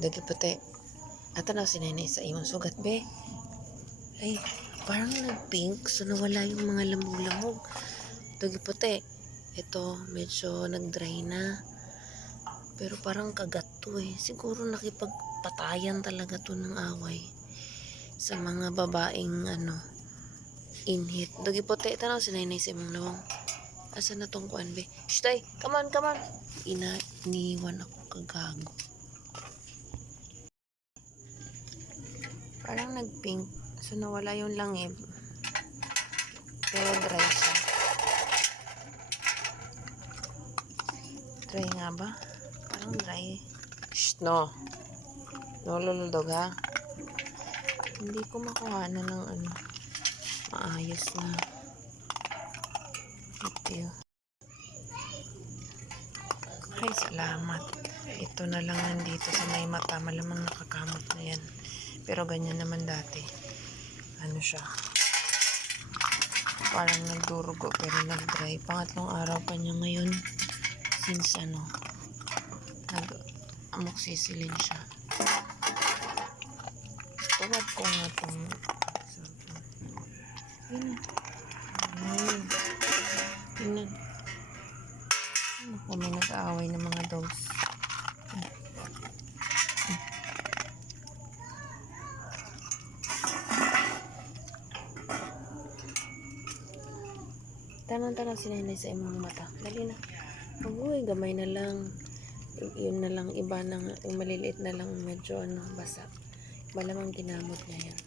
Dagi puti. Ato na si Nenay sa imong sugat, be. Ay, parang nag-pink. So, nawala yung mga lamog-lamog. Dagi puti. Ito, medyo nag-dry na. Pero parang kagat to eh. Siguro nakipagpatayan talaga to ng away. Sa mga babaeng, inhit. Dagi puti. Tanaw si Nenay sa imong lawang. Asa na tong kuan, be? Shtay, come on, come on. Iniwan ako kagago. Parang nag-pink. So, nawala yung langib. Pero dry siya. Dry nga ba? Parang dry. Shh, no. No, luludog ha. Hindi ko makuha na ng maayos na. Ito. Ay, salamat. Ito na lang nandito sa may mata. Malamang nakakamot na yan. Pero ganyan naman dati. Ano siya? Parang nagdurugo pero nag-dry. Pangatlong araw pa niya ngayon. Since nag-amoxicillin siya. Tuwad ko nga itong tingnan. Ako, may nag-aaway ng mga dogs. Tanang-tanang si Nenay sa imong mata. Dali na. Uy, gamay na lang. Yun na lang, iba na nga. Yung maliliit na lang, medyo basa. Malamang ginamot na yan.